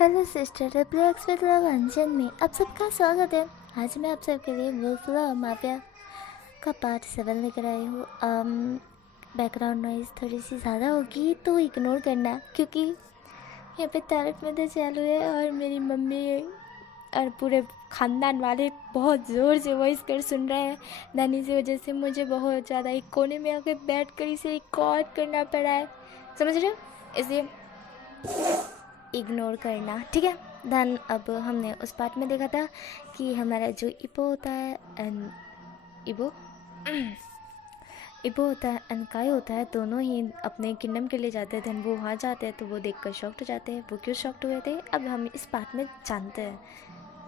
Hello sister, reflex with love Anjan में आप सबका स्वागत है। आज मैं आप सबके लिए वुल्फ लव माफिया का पार्ट 7 लेकर आई हूँ। बैकग्राउंड नॉइज़ थोड़ी सी ज़्यादा होगी तो इग्नोर करना, क्योंकि यहाँ पे तारक मेहता चालू है और मेरी मम्मी और पूरे ख़ानदान वाले बहुत ज़ोर से वॉइस कर सुन रहे हैं। नानी की वजह से मुझे बहुत ज़्यादा एक कोने में आकर बैठ कर इसे रिकॉर्ड करना पड़ा है, समझ रहे हो? इसलिए इग्नोर करना, ठीक है। देन अब हमने उस पार्ट में देखा था कि हमारा जो इबो होता है इबो इबो होता है एंड काई होता है, दोनों ही अपने किंगडम के लिए जाते हैं। देन वो वहाँ जाते हैं तो वो देखकर शॉक्ड हो जाते हैं। वो क्यों शॉक्ड हुए थे अब हम इस पार्ट में जानते हैं।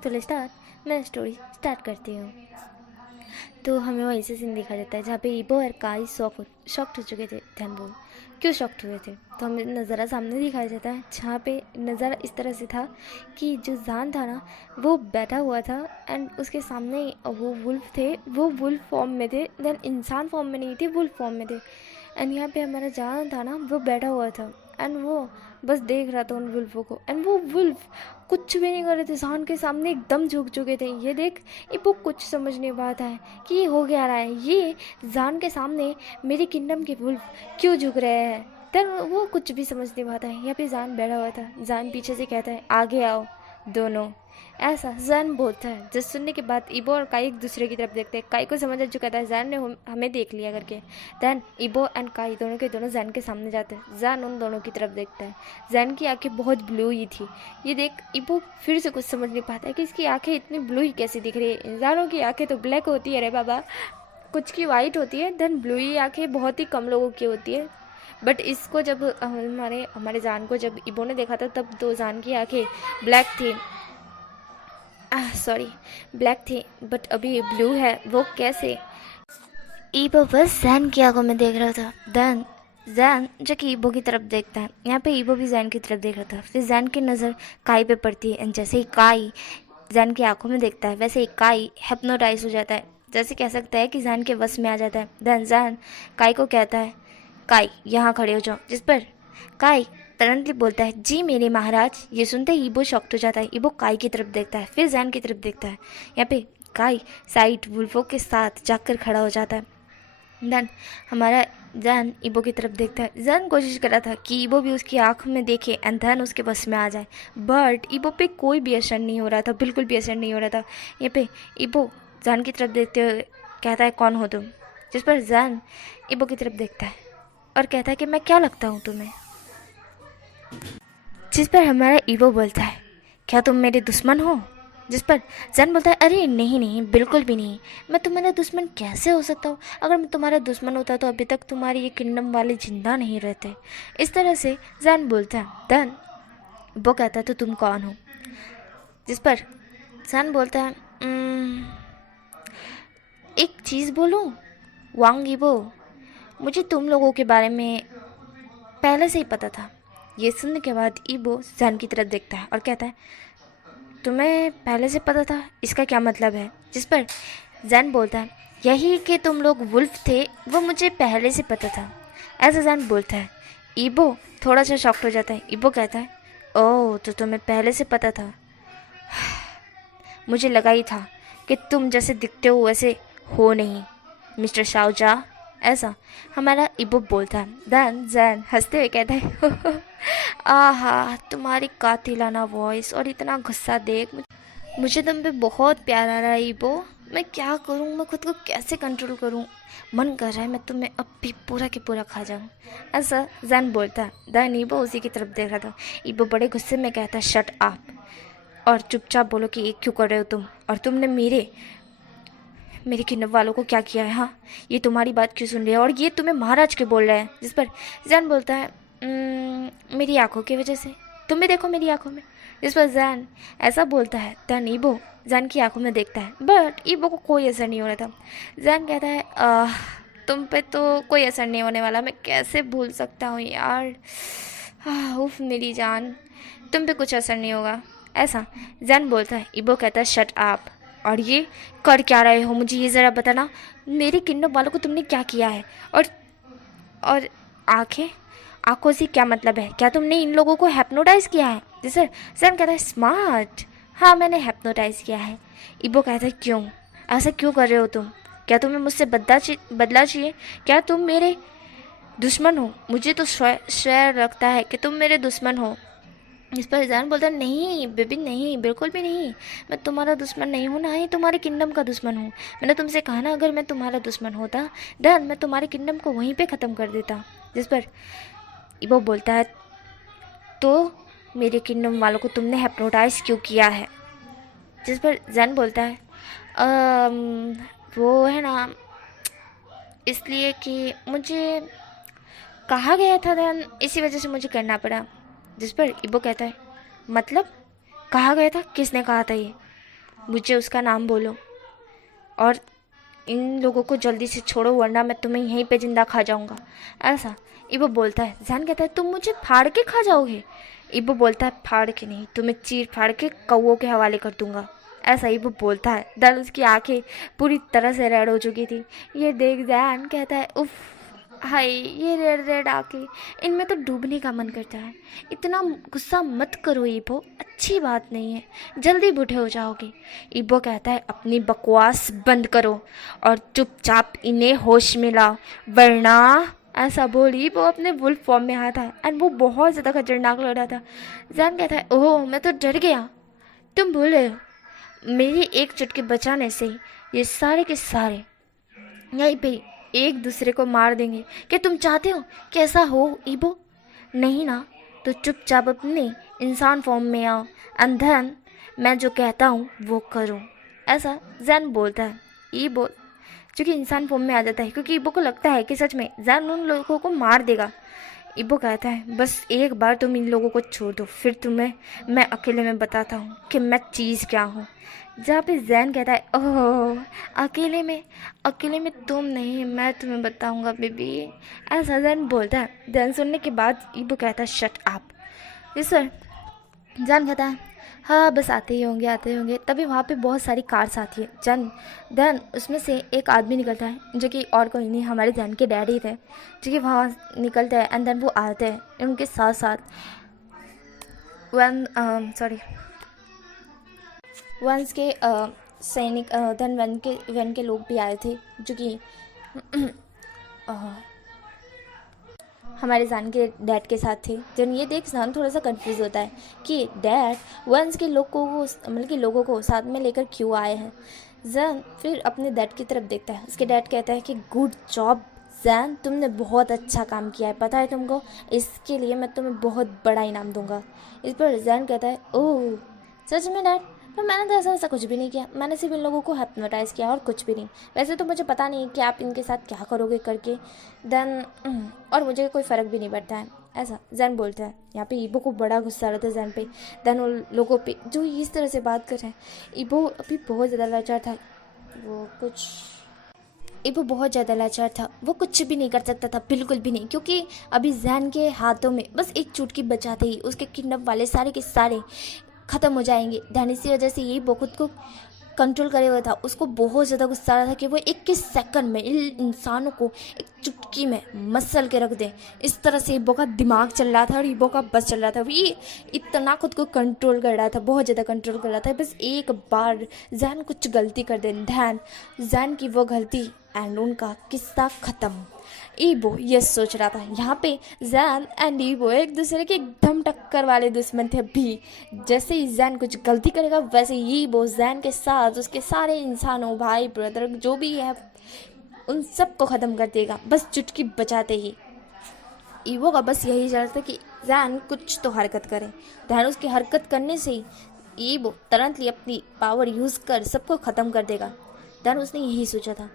तो लेट्स स्टार्ट, मैं स्टोरी स्टार्ट करती हूँ। तो हमें वहीं से सीन दिखा जाता है जहाँ पे इबो और काई शॉक्ड हो चुके थे। ध्यान वो क्यों शॉक्ड हुए थे तो हमें नज़ारा सामने दिखाया जाता है, जहाँ पे नज़ारा इस तरह से था कि जो जान था ना वो बैठा हुआ था एंड उसके सामने वो वुल्फ थे। वो वुल्फ फॉर्म में थे, देन इंसान फॉर्म में नहीं थे, वुल्फ फॉर्म में थे। एंड यहाँ पे हमारा जान था ना वो बैठा हुआ था एंड वो बस देख रहा था उन वुल्फों को। एंड वो वुल्फ कुछ भी नहीं कर रहे थे, जान के सामने एकदम झुक चुके थे। ये देख इबो कुछ समझ नहीं पाता है कि ये हो क्या रहा है। ये जान के सामने मेरे किंगडम के वुल्फ क्यों झुक रहे हैं। तब वो कुछ भी समझ नहीं पाता है। यहाँ पे जान बैठा हुआ था। जान पीछे से कहता है आगे आओ दोनों, ऐसा जान बोलता है। जिस सुनने के बाद इबो और काई एक दूसरे की तरफ देखते हैं। काई को समझ आ चुका था जान ने हमें देख लिया करके। देन इबो एंड काई दोनों के दोनों जैन के सामने जाते हैं। जैन उन दोनों की तरफ देखता है। जैन की आंखें बहुत ब्लू ही थी। ये देख इबो फिर से कुछ समझ नहीं पाता है कि इसकी आंखें इतनी ब्लू ही कैसी दिख रही है। इंसानों की आंखें तो ब्लैक होती है रे बाबा, कुछ की वाइट होती है। देन ब्लू ही आंखें बहुत ही कम लोगों की होती है। बट इसको जब हमारे जान को जब इबो ने देखा था तब दो जान की आंखें ब्लैक थी, सॉरी ब्लैक थी, बट अभी ब्लू है। वो कैसे? ईबो बस जैन की आंखों में देख रहा था। देन जैन जो कि ईबो की तरफ देखता है, यहाँ पे ईबो भी जैन की तरफ देख रहा था। फिर जैन की नज़र काई पे पड़ती है एंड जैसे ही काई जैन की आंखों में देखता है वैसे ही काई हिप्नोटाइज हो जाता है, जैसे कह सकता है कि जैन के वश में आ जाता है। देन जैन काई को कहता है काई यहाँ खड़े हो जाओ, जिस पर काई तुरंत बोलता है जी मेरे महाराज। ये सुनते ही ईबो शॉक्ड हो जाता है। ईबो काई की तरफ देखता है, फिर जैन की तरफ देखता है। यहाँ पे काई साइड वुल्फों के साथ जाकर खड़ा हो जाता है। देन हमारा जैन ईबो की तरफ देखता है। जैन कोशिश कर रहा था कि ईबो भी उसकी आँख में देखे एंड देन उसके बस में आ जाए, बट ईबो पे कोई भी असर नहीं हो रहा था, बिल्कुल भी असर नहीं हो रहा था। यहाँ पे ईबो जैन की तरफ देखते हुए कहता है कौन हो तुम, जिस पर जैन ईबो की तरफ देखता है और कहता है कि मैं क्या लगता हूँ तुम्हें, जिस पर हमारा ईबो बोलता है क्या तुम मेरे दुश्मन हो, जिस पर जैन बोलता है अरे नहीं नहीं बिल्कुल भी नहीं, मैं तुम्हारा दुश्मन कैसे हो सकता हूँ। अगर मैं तुम्हारा दुश्मन होता तो अभी तक तुम्हारे ये किंगडम वाले जिंदा नहीं रहते। इस तरह से जैन बोलता है। देन वो कहता है तो तुम कौन हो, जिस पर जैन बोलता है एक चीज़ बोलूँ वांग ईबो, मुझे तुम लोगों के बारे में पहले से ही पता था। ये सुनने के बाद ईबो जैन की तरफ देखता है और कहता है तुम्हें पहले से पता था, इसका क्या मतलब है, जिस पर जैन बोलता है यही कि तुम लोग वुल्फ थे वो मुझे पहले से पता था। ऐसा जैन बोलता है। ईबो थोड़ा सा शॉक्ड हो जाता है। ईबो कहता है ओह तो तुम्हें पहले से पता था, मुझे लगा ही था कि तुम जैसे दिखते हो वैसे हो नहीं मिस्टर शाओजा, ऐसा हमारा ईबो बोलता है। देन जैन हंसते हुए कहता है आहा तुम्हारी कातिलाना वॉइस और इतना गुस्सा देख मुझे तुम पे बहुत प्यार आ रहा है ईबो। मैं क्या करूँ, मैं खुद को कैसे कंट्रोल करूँ, मन कर रहा है मैं तुम्हें अब भी पूरा के पूरा खा जाऊँ, ऐसा जैन बोलता है। देन ईबो उसी की तरफ देख रहा था। ईबो बड़े गुस्से में कहता है शट अप और चुपचाप बोलो कि ये क्यों कर रहे हो तुम, और तुमने मेरे किंगडम वालों को क्या किया है। हाँ ये तुम्हारी बात क्यों सुन रहे हैं और ये तुम्हें महाराज के बोल रहे हैं, जिस पर जैन बोलता है मेरी आंखों की वजह से, तुम भी देखो मेरी आंखों में, जिस पर जैन ऐसा बोलता है। देन ईबो जैन की आंखों में देखता है बट ईबो को कोई असर नहीं हो रहा था। जैन कहता है तुम पे तो कोई असर नहीं होने वाला, मैं कैसे भूल सकता हूँ यार, उफ मेरी जान तुम पे कुछ असर नहीं होगा, ऐसा जैन बोलता है। ईबो कहता है शट अप और ये कर क्या रहे हो, मुझे ये ज़रा बताना मेरे किंगडम वालों को तुमने क्या किया है। और आंखें आंखों से क्या मतलब है? क्या तुमने इन लोगों को हिप्नोटाइज किया है? जैसे जैन कहता है स्मार्ट, हाँ मैंने हिप्नोटाइज किया है। इबो कहता है क्यों, ऐसा क्यों कर रहे हो तुम? क्या तुम्हें मुझसे बदला चाहिए? क्या तुम मेरे दुश्मन हो? मुझे तो श्रेय लगता है कि तुम मेरे दुश्मन हो। इस पर जैन बोलता है नहीं बेबी नहीं, बिल्कुल भी नहीं, मैं तुम्हारा दुश्मन नहीं हूँ, ना ही तुम्हारे किंगडम का दुश्मन हूँ। मैंने तुमसे कहा ना, अगर मैं तुम्हारा दुश्मन होता देन मैं तुम्हारे किंगडम को वहीं पे ख़त्म कर देता। जिस पर वो बोलता है तो मेरे किंगडम वालों को तुमने हिप्नोटाइज क्यों किया है? जिस पर जैन बोलता है वो है ना, इसलिए कि मुझे कहा गया था देन इसी वजह से मुझे करना पड़ा। जिस पर इबो कहता है मतलब कहा गया था? किसने कहा था ये? मुझे उसका नाम बोलो और इन लोगों को जल्दी से छोड़ो वरना मैं तुम्हें यहीं पे जिंदा खा जाऊंगा। ऐसा इबो बोलता है। जैन कहता है तुम मुझे फाड़ के खा जाओगे? इबो बोलता है फाड़ के नहीं, तुम्हें चीर फाड़ के कौओं के हवाले कर दूंगा। ऐसा इबो बोलता है। दल उसकी आंखें पूरी तरह से रेड हो चुकी थी। ये देख जैन कहता है उफ हाय, ये रेड रेड आके इनमें तो डूबने का मन करता है। इतना गुस्सा मत करो इबो, अच्छी बात नहीं है, जल्दी बूढ़े हो जाओगे। इबो कहता है अपनी बकवास बंद करो और चुपचाप इन्हें होश में लाओ वरना। ऐसा बोली वो अपने वुल्फ फॉर्म में आया था एंड वो बहुत ज़्यादा खतरनाक लग रहा था। जैन कहता है ओह मैं तो डर गया, तुम भूल रहे हो मेरी एक चुटकी बचाने से ये सारे के सारे यहीं पे एक दूसरे को मार देंगे। क्या तुम चाहते हो कि ऐसा हो इबो? नहीं ना, तो चुपचाप अपने इंसान फॉर्म में आओ एंड देन मैं जो कहता हूँ वो करो। ऐसा जैन बोलता है। इबो चूँकि इंसान फॉर्म में आ जाता है क्योंकि इबो को लगता है कि सच में जैन उन लोगों को मार देगा। इबो कहता है बस एक बार तुम इन लोगों को छोड़ दो फिर तुम्हें मैं अकेले में बताता हूँ कि मैं चीज़ क्या हूँ। जहाँ पे जैन कहता है ओह अकेले में तुम नहीं, मैं तुम्हें बताऊँगा बेबी। ऐसा जैन बोलता है। जैन सुनने के बाद इबो कहता है शट अप। जी सर। जैन कहता है हाँ बस आते ही होंगे। तभी वहाँ पे बहुत सारी कार्स आती है। देन उसमें से एक आदमी निकलता है जो कि और कोई नहीं हमारे जैन के डैडी थे, जो कि वहाँ निकलते हैं एंड देन वो आते हैं। उनके साथ साथ वंस के सैनिक देन वन के लोग भी आए थे जो कि हमारे जान के डैड के साथ थे। जन ये देख जान थोड़ा सा कंफ्यूज होता है कि डैड वंस के लोगों को साथ में लेकर क्यों आए हैं। जैन फिर अपने डैड की तरफ देखता है। उसके डैड कहता है कि गुड जॉब जैन, तुमने बहुत अच्छा काम किया है, पता है तुमको, इसके लिए मैं तुम्हें बहुत बड़ा इनाम दूंगा। इस पर जैन कहता है ओह सच में डैड? पर मैंने तो ऐसा कुछ भी नहीं किया, मैंने सिर्फ इन लोगों को हिप्नोटाइज़ किया और कुछ भी नहीं। वैसे तो मुझे पता नहीं कि आप इनके साथ क्या करोगे करके देन और मुझे कोई फ़र्क भी नहीं पड़ता है। ऐसा जैन बोलता है। यहाँ पे ईबो को बड़ा गुस्सा आ रहा था जैन पे, देन उन लोगों पे जो इस तरह से बात कर रहे हैं। ईबो अभी बहुत ज़्यादा लाचार था, वो बहुत ज़्यादा लाचार था, वो कुछ भी नहीं कर सकता था, बिल्कुल भी नहीं, क्योंकि अभी जैन के हाथों में बस एक चुटकी बचाते ही उसके किडनैप वाले सारे के सारे ख़त्म हो जाएंगे। ध्यान इसी वजह से ये खुद को कंट्रोल करे हुआ था। उसको बहुत ज़्यादा गुस्सा आ रहा था कि वो 21 सेकंड में इन इंसानों को एक चुटकी में मसल के रख दे। इस तरह से ईबो का दिमाग चल रहा था और ईबो का बस चल रहा था। ये इतना खुद को कंट्रोल कर रहा था, बहुत ज़्यादा कंट्रोल कर रहा था। बस एक बार जैन कुछ गलती कर दे, ध्यान जैन की वो गलती एंड उनका किस्सा ख़त्म। ईबो ये सोच रहा था। यहाँ पे जैन एंड ईबो एक दूसरे के एकदम टक्कर वाले दुश्मन थे। अभी जैसे ही जैन कुछ गलती करेगा वैसे ईबो जैन के साथ उसके सारे इंसानों, भाई ब्रदर जो भी है, उन सब को ख़त्म कर देगा बस चुटकी बचाते ही। ईबो का बस यही चल रहा था कि जैन कुछ तो हरकत करे। ध्यान उसकी हरकत करने से ही ईबो तुरंत ही अपनी पावर यूज़ कर सबको ख़त्म कर देगा। ध्यान उसने यही सोचा था।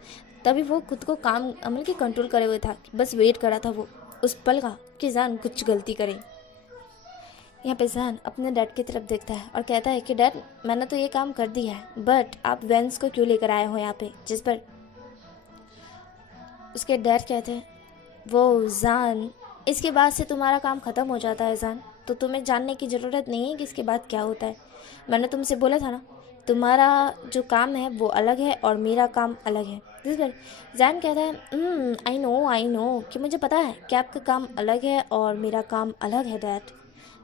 तभी वो खुद को काम अमल के कंट्रोल करे हुए था, बस वेट कर रहा था वो उस पल का कि जैन कुछ गलती करे। यहाँ पे जैन अपने डैड की तरफ देखता है और कहता है कि डैड मैंने तो ये काम कर दिया है, बट आप वेंस को क्यों लेकर आए हो यहाँ पे? जिस पर उसके डैड कहते हैं वो जैन इसके बाद से तुम्हारा काम ख़त्म हो जाता है जैन, तो तुम्हें जानने की ज़रूरत नहीं है कि इसके बाद क्या होता है। मैंने तुमसे बोला था ना तुम्हारा जो काम है वो अलग है और मेरा काम अलग है। जिस पर जैन कहता है आई नो कि मुझे पता है कि आपका काम अलग है और मेरा काम अलग है डैड,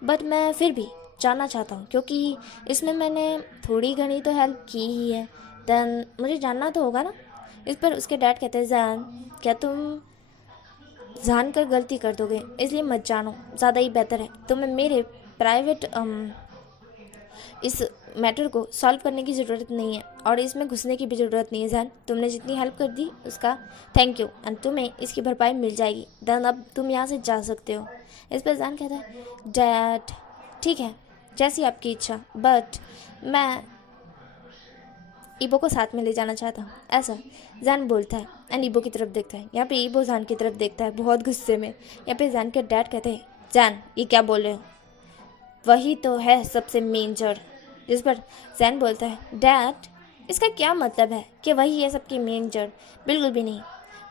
बट मैं फिर भी जानना चाहता हूँ क्योंकि इसमें मैंने थोड़ी घनी तो हेल्प की ही है, देन मुझे जानना तो होगा ना। इस पर उसके डैड कहते हैं जैन क्या तुम जानकर गलती कर दोगे, इसलिए मत जानो, ज़्यादा ही बेहतर है। तुम्हें मेरे प्राइवेट इस मैटर को सॉल्व करने की ज़रूरत नहीं है और इसमें घुसने की भी ज़रूरत नहीं है जैन। तुमने जितनी हेल्प कर दी उसका थैंक यू एंड तुम्हें इसकी भरपाई मिल जाएगी, देन अब तुम यहाँ से जा सकते हो। इस पर जैन कहता है डैड ठीक है जैसी आपकी इच्छा, बट मैं ईबो को साथ में ले जाना चाहता हूँ, ऐसा जैन बोलता है एंड ईबो की तरफ देखता है। यहाँ पे ईबो जैन की तरफ देखता है बहुत गुस्से में। यहाँ पे जैन के डैड कहते हैं जैन ये क्या बोल रहे हो, वही तो है सबसे मेन जड़। जिस पर जैन बोलता है डैड इसका क्या मतलब है कि वही है सबकी मेन जड़, बिल्कुल भी नहीं।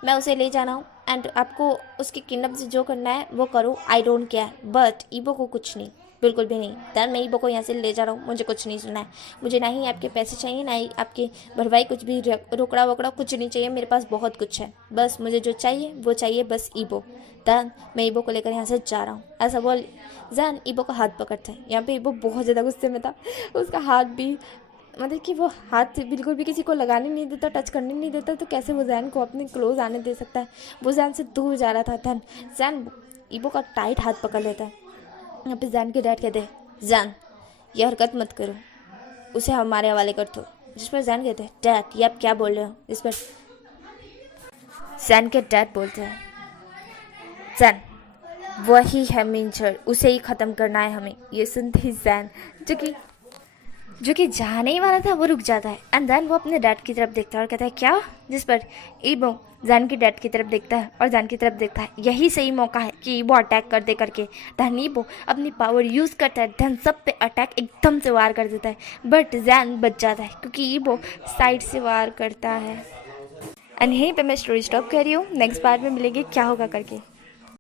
मैं उसे ले जाना हूँ एंड आपको उसके किंगडम से जो करना है वो करो, आई डोंट केयर, बट ईबो को कुछ नहीं, बिल्कुल भी नहीं। दैन मैं ईबो को यहाँ से ले जा रहा हूँ, मुझे कुछ नहीं सुनना है। मुझे ना ही आपके पैसे चाहिए ना ही आपकी भरवाई, कुछ भी रोकड़ा वोकड़ा कुछ नहीं चाहिए, मेरे पास बहुत कुछ है। बस मुझे जो चाहिए वो चाहिए, बस ईबो। दैन मैं ईबो को लेकर यहाँ से जा रहा हूँ, ऐसा बोल जैन ईबो का हाथ पकड़ता है। यहाँ पे ईबो बहुत ज़्यादा गुस्से में था, उसका हाथ भी मतलब कि वो हाथ बिल्कुल भी किसी को लगाने नहीं देता, टच करने नहीं देता, तो कैसे वो जैन को अपने क्लोज आने दे सकता है। वो जैन से दूर जा रहा था। धन जैन ईबो का टाइट हाथ पकड़ लेता है। यहाँ पे जैन के डैड कहते हैं जैन ये हरकत मत करो, उसे हमारे हवाले कर दो। जिस पर जैन कहते हैं डैड ये आप क्या बोल रहे हो। जिस पर जैन के डैड बोलते हैं जैन वही है मेन जड़, उसे ही ख़त्म करना है हमें। ये सुनते ही जैन जो कि जाने ही वाला था वो रुक जाता है एंड देन वो अपने डैड की तरफ देखता है और कहता है क्या। जिस पर ईबो जैन की डैड की तरफ देखता है और जैन की तरफ देखता है, यही सही मौका है कि ईबो अटैक कर दे करके। धन ईबो अपनी पावर यूज़ करता है, धन सब पे अटैक एकदम से वार कर देता है, बट जैन बच जाता है क्योंकि ईबो साइड से वार करता है। एंड यहीं पे मैं स्टोरी स्टॉप कर रही हूँ, नेक्स्ट पार्ट में मिलेंगे क्या होगा करके।